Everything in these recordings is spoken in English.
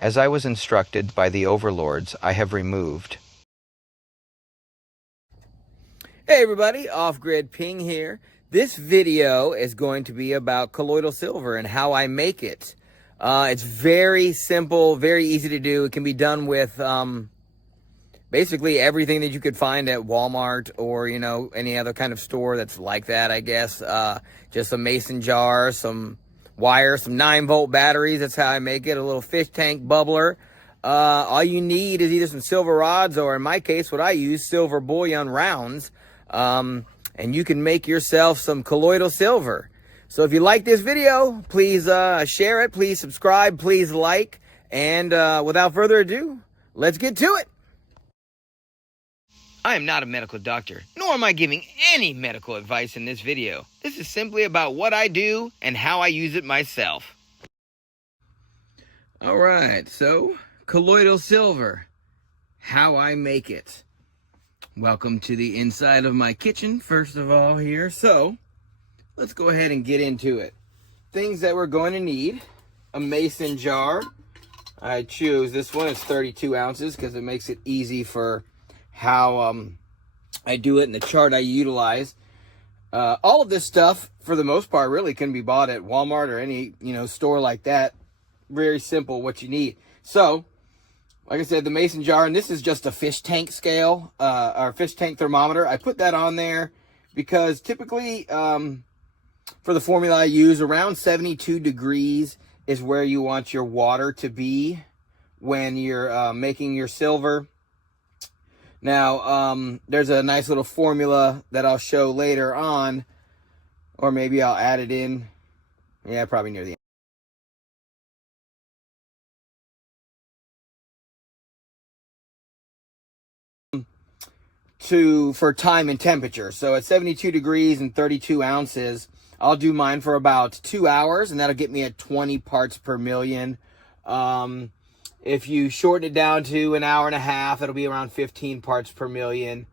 As I was instructed by the overlords, I have removed. Hey everybody, Off-Grid Ping here. This video is going to be about colloidal silver and how I make it. It's very simple, very easy to do. It can be done with basically everything that you could find at Walmart or, you know, any other kind of store that's like that, I guess. Just a mason jar, some wire, some 9-volt batteries. That's how I make it. A little fish tank bubbler. All you need is either some silver rods or, in my case, what I use, silver bullion rounds. And you can make yourself some colloidal silver. So if you like this video, please share it, please subscribe, please like, and without further ado, let's get to it. I am not a medical doctor, nor am I giving any medical advice in this video. This is simply about what I do and how I use it myself. Alright, so colloidal silver, how I make it. Welcome to the inside of my kitchen, first of all here. So, let's go ahead and get into it. Things that we're going to need: a mason jar. I choose this one. It's 32 ounces because it makes it easy for how I do it and the chart I utilize. All of this stuff, for the most part, really can be bought at Walmart or any, store like that. Very simple what you need. So, like I said, the mason jar, and this is just a fish tank scale, or fish tank thermometer. I put that on there because typically, for the formula I use, around 72 degrees is where you want your water to be when you're making your silver. Now, there's a nice little formula that I'll show later on, or maybe I'll add it in. Yeah, probably near the end. For time and temperature. So at 72 degrees and 32 ounces, I'll do mine for about 2 hours, and that'll get me at 20 parts per million. If you shorten it down to an hour and a half, it'll be around 15 parts per million.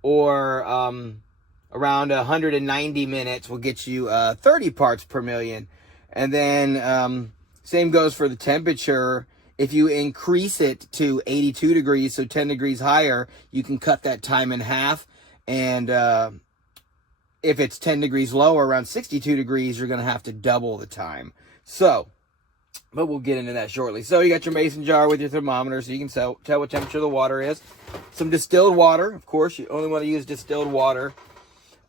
Or around 190 minutes will get you 30 parts per million. And then same goes for the temperature. If you increase it to 82 degrees, so 10 degrees higher, you can cut that time in half. And if it's 10 degrees lower, around 62 degrees, you're going to have to double the time. So, but we'll get into that shortly. So you got your mason jar with your thermometer, so you can tell what temperature the water is. Some distilled water. Of course, you only want to use distilled water.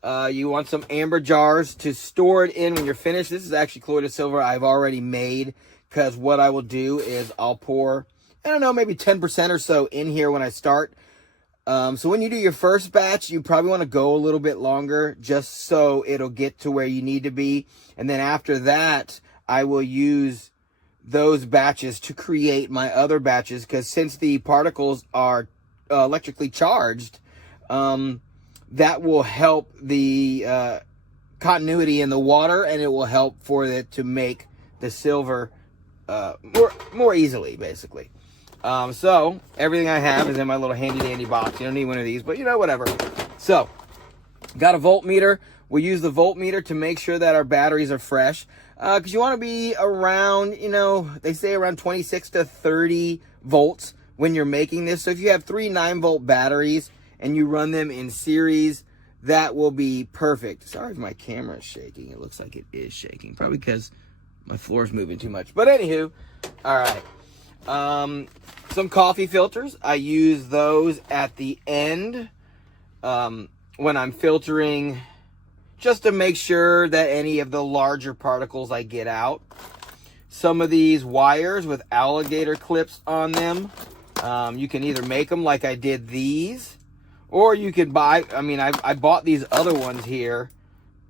You want some amber jars to store it in when you're finished. This is actually colloidal silver I've already made, because what I will do is I'll pour, I don't know, maybe 10% or so in here when I start. So when you do your first batch, you probably want to go a little bit longer just so it'll get to where you need to be. And then after that, I will use those batches to create my other batches, because since the particles are electrically charged, that will help the continuity in the water, and it will help for it to make the silver more easily, basically. So everything I have is in my little handy dandy box. You don't need one of these, but whatever. So got a voltmeter. We'll use the voltmeter to make sure that our batteries are fresh, because you want to be around, they say around 26 to 30 volts when you're making this. So if you have 3 9-volt batteries and you run them in series, that will be perfect. Sorry if my camera is shaking. It looks like it is shaking, probably because my floor is moving too much. But anywho, all right. Some coffee filters. I use those at the end when I'm filtering, just to make sure that any of the larger particles I get out. Some of these wires with alligator clips on them, you can either make them like I did these, or you could buy, I bought these other ones here.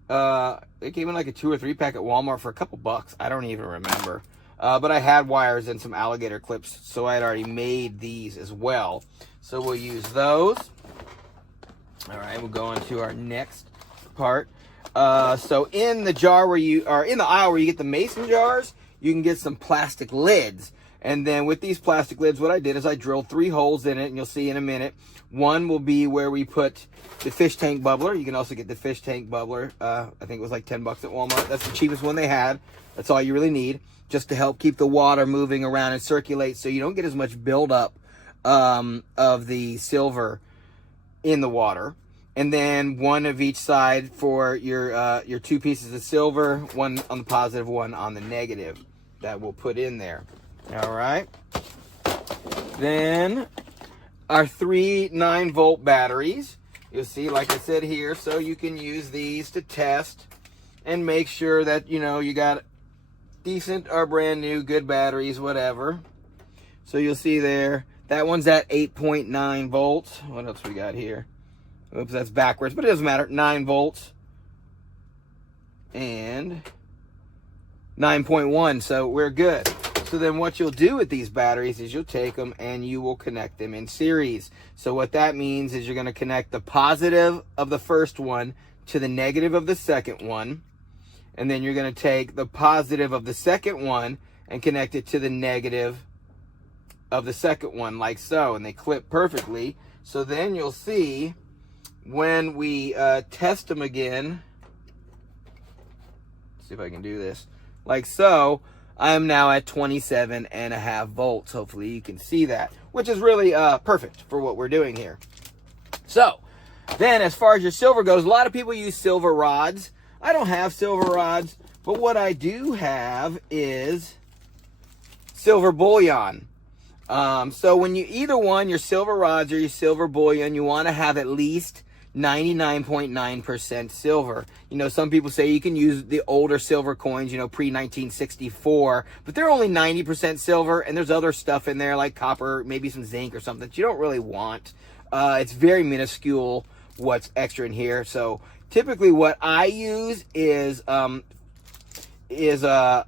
They came in like a 2 or 3 pack at Walmart for a couple bucks. I don't even remember. But I had wires and some alligator clips, so I had already made these as well. So we'll use those. All right, we'll go into our next part. So in the jar in the aisle where you get the mason jars, you can get some plastic lids. And then with these plastic lids, what I did is I drilled 3 holes in it, and you'll see in a minute. One will be where we put the fish tank bubbler. You can also get the fish tank bubbler. I think it was like $10 at Walmart. That's the cheapest one they had. That's all you really need. just to help keep the water moving around and circulate so you don't get as much buildup of the silver in the water. And then one of each side for your 2 pieces of silver, one on the positive, one on the negative, that we'll put in there. All right. Then our 3 9-volt batteries. You'll see, like I said here, so you can use these to test and make sure that, you got decent or brand new, good batteries, whatever. So you'll see there, that one's at 8.9 volts. What else we got here? Oops, that's backwards, but it doesn't matter. 9 volts and 9.1, so we're good. So then what you'll do with these batteries is you'll take them and you will connect them in series. So what that means is you're going to connect the positive of the first one to the negative of the second one. And then you're going to take the positive of the second one and connect it to the negative of the second one, like so. And they clip perfectly. So then you'll see when we test them again, let's see if I can do this, like so, I am now at 27.5 volts. Hopefully you can see that, which is really perfect for what we're doing here. So then as far as your silver goes, a lot of people use silver rods. I don't have silver rods, but what I do have is silver bullion. So when you either one, your silver rods or your silver bullion, you want to have at least 99.9% silver. Some people say you can use the older silver coins, pre-1964, but they're only 90% silver, and there's other stuff in there like copper, maybe some zinc or something that you don't really want. It's very minuscule what's extra in here. So typically what I use is on the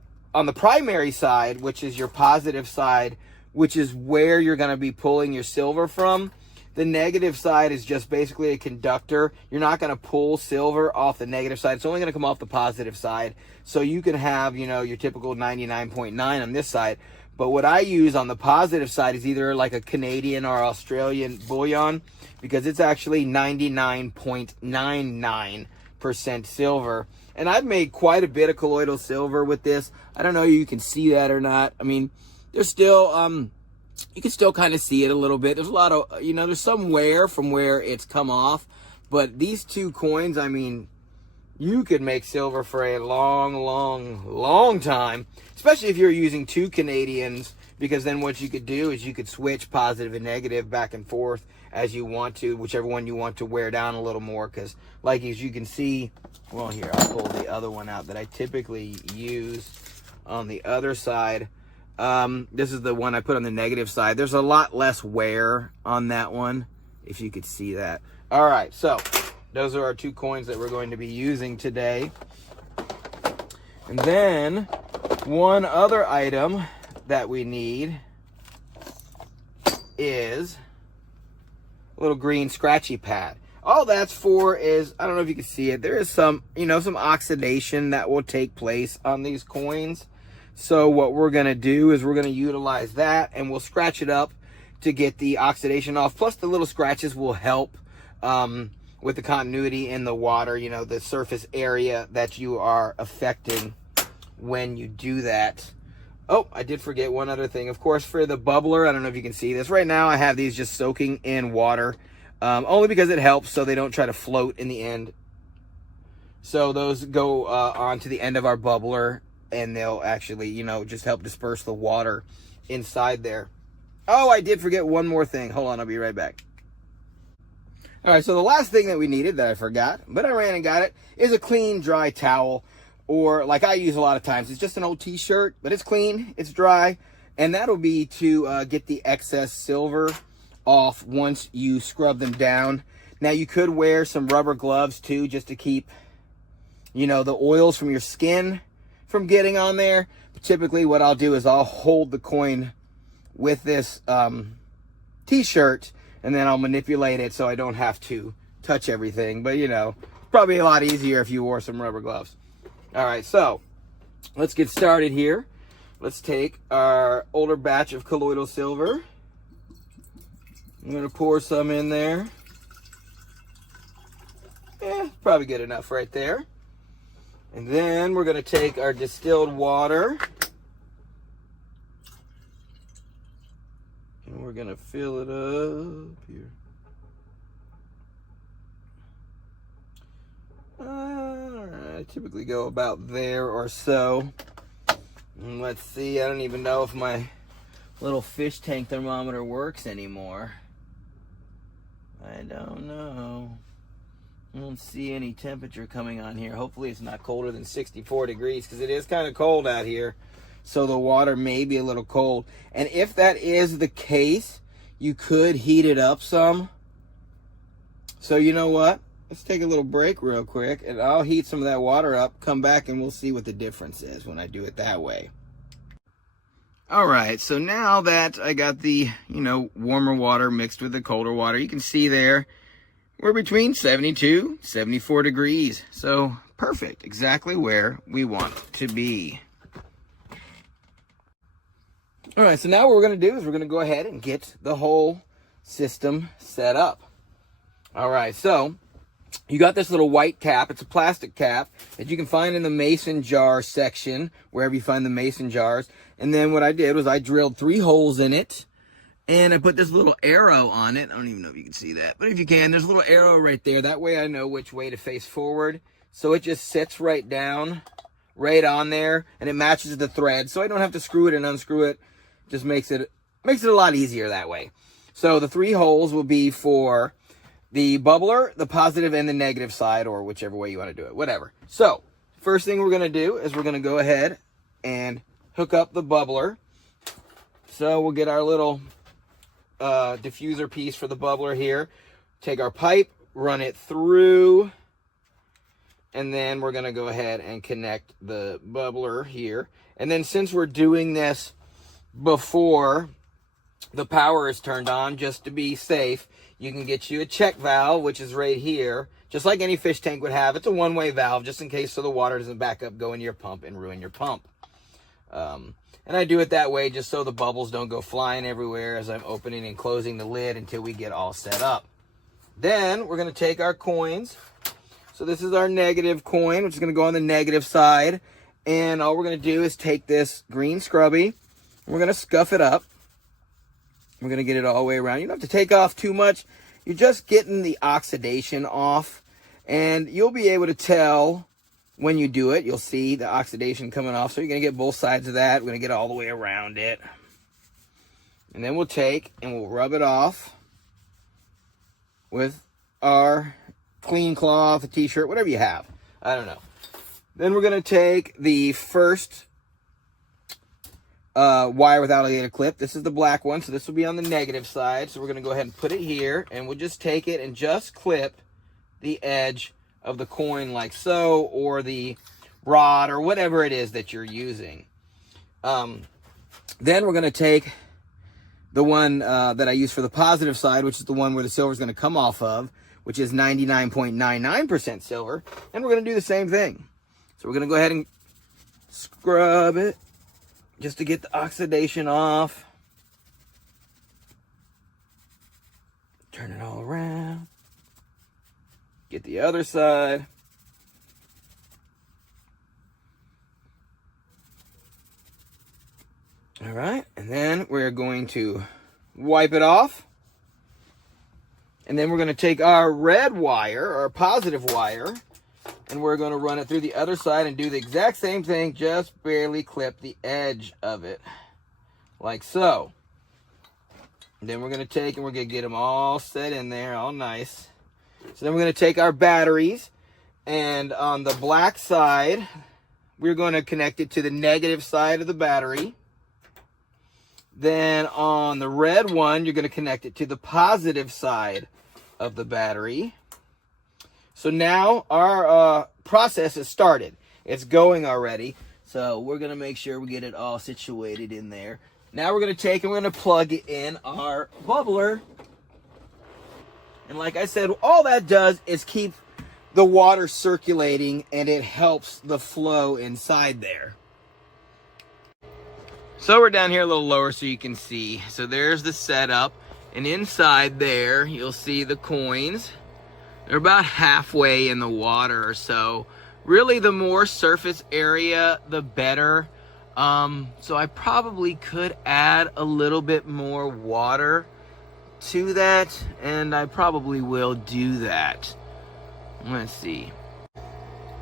primary side, which is your positive side, which is where you're going to be pulling your silver from. The negative side is just basically a conductor. You're not going to pull silver off the negative side. It's only going to come off the positive side. So you can have, your typical 99.9 on this side. But what I use on the positive side is either like a Canadian or Australian bullion, because it's actually 99.99% silver. And I've made quite a bit of colloidal silver with this. I don't know if you can see that or not. I mean, there's still... you can still kind of see it a little bit. There's a lot of, there's some wear from where it's come off. But these 2 coins, I mean, you could make silver for a long, long, long time. Especially if you're using 2 Canadians. Because then what you could do is you could switch positive and negative back and forth as you want to. Whichever one you want to wear down a little more. Because like as you can see, well here, I'll pull the other one out that I typically use on the other side. This is the one I put on the negative side. There's a lot less wear on that one, if you could see that. All right, so those are our 2 coins that we're going to be using today. And then one other item that we need is a little green scratchy pad. All that's for is, I don't know if you can see it, there is some, some oxidation that will take place on these coins. So what we're going to do is we're going to utilize that, and we'll scratch it up to get the oxidation off. Plus the little scratches will help with the continuity in the water, the surface area that you are affecting when you do that. Oh, I did forget one other thing. Of course, for the bubbler, I don't know if you can see this. Right now I have these just soaking in water, only because it helps so they don't try to float in the end. So those go on to the end of our bubbler, and they'll actually, just help disperse the water inside there. Oh, I did forget one more thing. Hold on, I'll be right back. All right, so the last thing that we needed that I forgot, but I ran and got it, is a clean, dry towel. Or like I use a lot of times, it's just an old t-shirt, but it's clean, it's dry. And that'll be to get the excess silver off once you scrub them down. Now you could wear some rubber gloves too, just to keep, the oils from your skin from getting on there. But typically what I'll do is I'll hold the coin with this t-shirt, and then I'll manipulate it so I don't have to touch everything. But probably a lot easier if you wore some rubber gloves. All right, so let's get started here. Let's take our older batch of colloidal silver. I'm gonna pour some in there. Yeah, probably good enough right there. And then we're gonna take our distilled water. gonna fill it up here. Alright, I typically go about there or so. And let's see, I don't even know if my little fish tank thermometer works anymore. I don't know. I don't see any temperature coming on here. Hopefully it's not colder than 64 degrees because it is kind of cold out here. So the water may be a little cold. And if that is the case, you could heat it up some. So you know what? Let's take a little break real quick and I'll heat some of that water up, come back, and we'll see what the difference is when I do it that way. All right, so now that I got the, warmer water mixed with the colder water, you can see there, we're between 72, 74 degrees. So perfect, exactly where we want to be. All right, so now what we're gonna do is we're gonna go ahead and get the whole system set up. All right, so you got this little white cap. It's a plastic cap that you can find in the mason jar section, wherever you find the mason jars. And then what I did was I drilled 3 holes in it, and I put this little arrow on it. I don't even know if you can see that, but if you can, there's a little arrow right there. That way I know which way to face forward. So it just sits right down, right on there, and it matches the thread. So I don't have to screw it and unscrew it. Just makes it a lot easier that way. So the 3 holes will be for the bubbler, the positive, and the negative side, or whichever way you want to do it, whatever. So first thing we're going to do is we're going to go ahead and hook up the bubbler. So we'll get our little diffuser piece for the bubbler here. Take our pipe, run it through, and then we're going to go ahead and connect the bubbler here. And then since we're doing this before the power is turned on, just to be safe, you can get you a check valve, which is right here, just like any fish tank would have. It's a one-way valve, just in case so the water doesn't back up, go into your pump, and ruin your pump. And I do it that way just so the bubbles don't go flying everywhere as I'm opening and closing the lid until we get all set up. Then we're going to take our coins. So this is our negative coin, which is going to go on the negative side. And all we're going to do is take this green scrubby, and we're going to scuff it up. We're going to get it all the way around. You don't have to take off too much. You're just getting the oxidation off. And you'll be able to tell when you do it. You'll see the oxidation coming off. So you're going to get both sides of that. We're going to get all the way around it. And then we'll take and we'll rub it off with our clean cloth, a t-shirt, whatever you have. I don't know. Then we're going to take the first wire with alligator clip. This is the black one, so this will be on the negative side. So we're going to go ahead and put it here, and we'll just take it and just clip the edge of the coin like so, or the rod, or whatever it is that you're using. Then we're going to take the one that I use for the positive side, which is the one where the silver is going to come off of, which is 99.99% silver, and we're going to do the same thing. So we're going to go ahead and scrub it just to get the oxidation off. Turn it all around. Get the other side. All right, and then we're going to wipe it off. And then we're going to take our red wire, our positive wire, and we're going to run it through the other side and do the exact same thing, just barely clip the edge of it, like so. And then we're going to take and we're going to get them all set in there, all nice. So then we're going to take our batteries, and on the black side, we're going to connect it to the negative side of the battery. Then on the red one, you're going to connect it to the positive side of the battery. So now our process has started. It's going already. So we're going to make sure we get it all situated in there. Now we're going to take and we're going to plug in our bubbler. And like I said, all that does is keep the water circulating, and it helps the flow inside there. So we're down here a little lower so you can see. So there's the setup, and inside there you'll see the coins. They're about halfway in the water or so. Really, the more surface area, the better. So I probably could add a little bit more water to that, and I probably will do that. Let's see.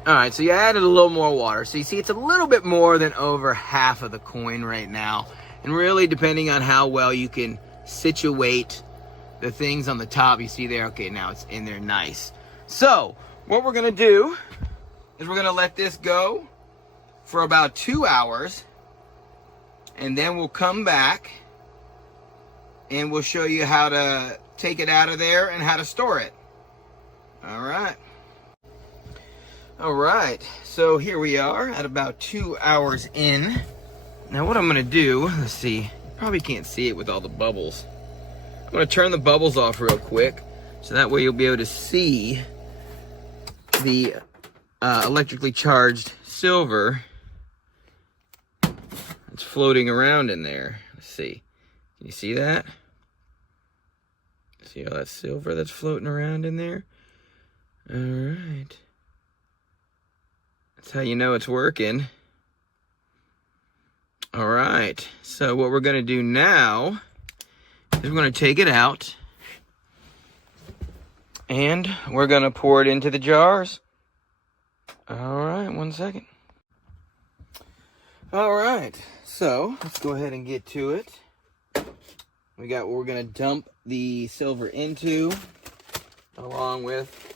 All right, so you added a little more water. So you see it's a little bit more than over half of the coin right now. And really, depending on how well you can situate the things on the top, you see there, okay, now it's in there nice. So what we're gonna do is we're gonna let this go for about 2 hours, and then we'll come back and we'll show you how to take it out of there and how to store it. All right, so here we are at about 2 hours in. Now what I'm gonna do, let's see, you probably can't see it with all the bubbles. I'm gonna turn the bubbles off real quick, so that way you'll be able to see the electrically charged silver that's floating around in there. Let's see, can you see that? See all that silver that's floating around in there? All right. That's how you know it's working. All right, so what we're gonna do now is we're gonna take it out and we're gonna pour it into the jars. All right, 1 second. All right, so let's go ahead and get to it. We got what we're gonna dump the silver into, along with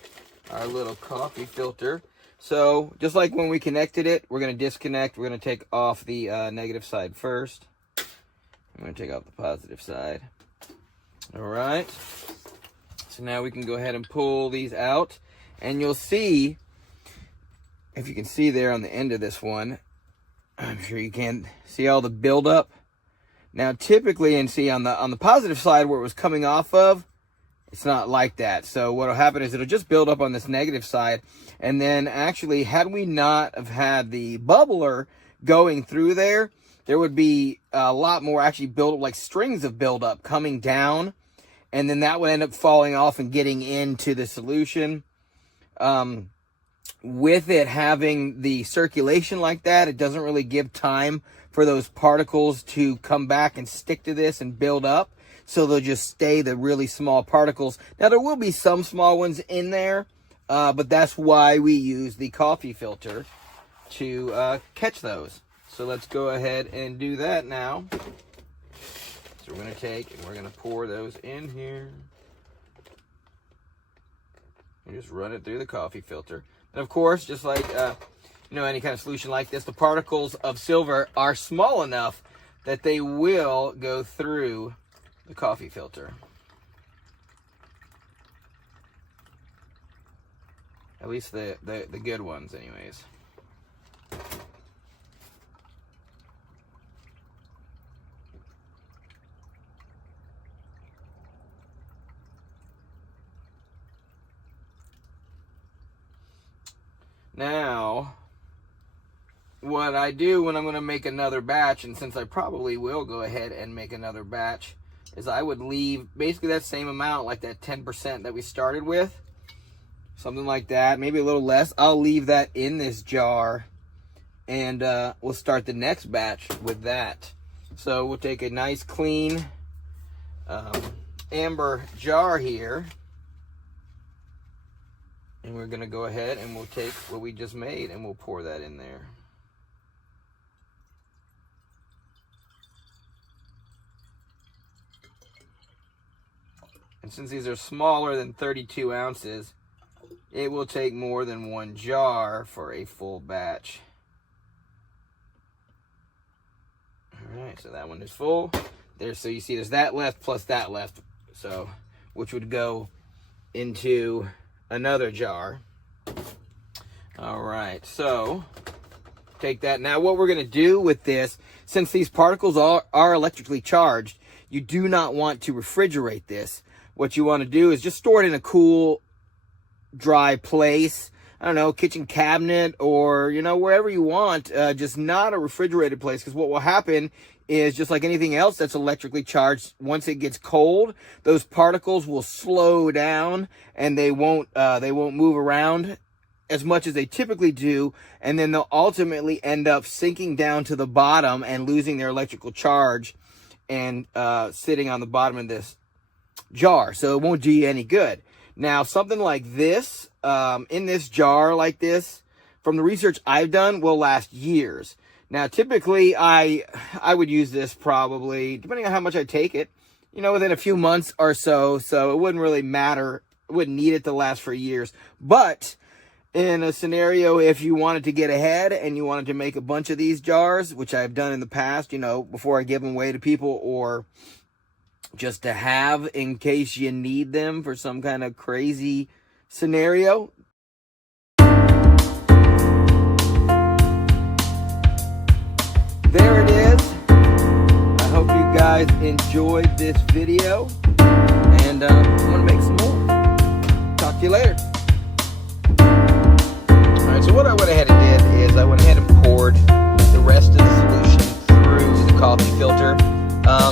our little coffee filter. So just like when we connected it, we're going to disconnect. We're going to take off the negative side first. I'm going to take off the positive side. All right. So now we can go ahead and pull these out. And you'll see, if you can see there on the end of this one, I'm sure you can see all the buildup. Now typically, and see on the positive side where it was coming off of, it's not like that. So what will happen is it'll just build up on this negative side. And then actually, had we not have had the bubbler going through there, there would be a lot more actually build up, like strings of buildup coming down. And then that would end up falling off and getting into the solution. With it having the circulation like that, it doesn't really give time for those particles to come back and stick to this and build up. So they'll just stay the really small particles. Now, there will be some small ones in there, but that's why we use the coffee filter to catch those. So let's go ahead and do that now. So we're going to take and we're going to pour those in here. And just run it through the coffee filter. And of course, just like any kind of solution like this, the particles of silver are small enough that they will go through the coffee filter. At least the good ones anyways. Now, what I do when I'm going to make another batch, and since I probably will go ahead and make another batch, is I would leave basically that same amount, like that 10% that we started with. Something like that, maybe a little less. I'll leave that in this jar, and we'll start the next batch with that. So we'll take a nice clean amber jar here, and we're going to go ahead and we'll take what we just made and we'll pour that in there. And since these are smaller than 32 ounces, it will take more than one jar for a full batch. All right, so that one is full. There, so you see there's that left plus that left, so which would go into another jar. All right, so take that. Now what we're going to do with this, since these particles are electrically charged, you do not want to refrigerate this. What you want to do is just store it in a cool, dry place. I don't know, kitchen cabinet or, wherever you want, just not a refrigerated place. Because what will happen is, just like anything else that's electrically charged, once it gets cold, those particles will slow down and they won't move around as much as they typically do, and then they'll ultimately end up sinking down to the bottom and losing their electrical charge and sitting on the bottom of this jar. So it won't do you any good. Now, something like this, in this jar like this, from the research I've done, will last years. Now, typically, I would use this probably, depending on how much I take it, you know, within a few months or so. So it wouldn't really matter. I wouldn't need it to last for years. But in a scenario, if you wanted to get ahead and you wanted to make a bunch of these jars, which I've done in the past, you know, before I give them away to people, or just to have in case you need them for some kind of crazy scenario. There it is. I hope you guys enjoyed this video, and I'm going to make some more. Talk to you later. Alright, so what I went ahead and did is I went ahead and poured the rest of the solution through the coffee filter.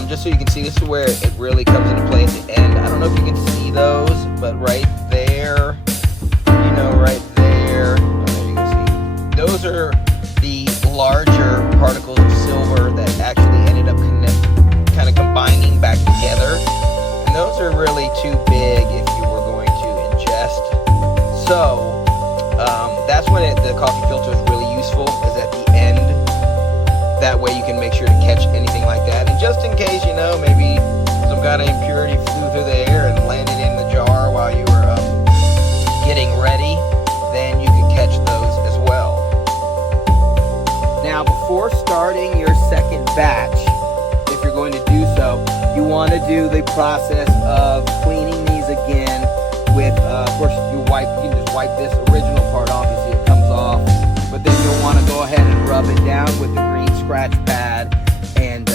Just so you can see, this is where it really comes into play at the end. I don't know if you can see those, but right there, you know, right there, oh, there you can see, those are the larger particles of silver that actually ended up kind of combining back together. And those are really too big if you were going to ingest. So, that's when the coffee filter is really useful, is at the end. That way you can make sure to catch anything like that. And just in case, you know, maybe some kind of impurity flew through the air and landed in the jar while you were getting ready, then you can catch those as well. Now, before starting your second batch, if you're going to do so, you want to do the process of cleaning these again with, of course, you can just wipe this original part off. You see it comes off. But then you'll want to go ahead and rub it down with the green scratch pad and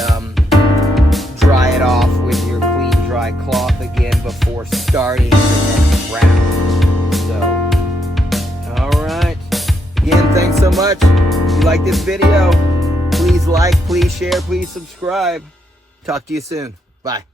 dry it off with your clean, dry cloth again before starting the next round. So, alright. Again, thanks so much. If you like this video, please like, please share, please subscribe. Talk to you soon. Bye.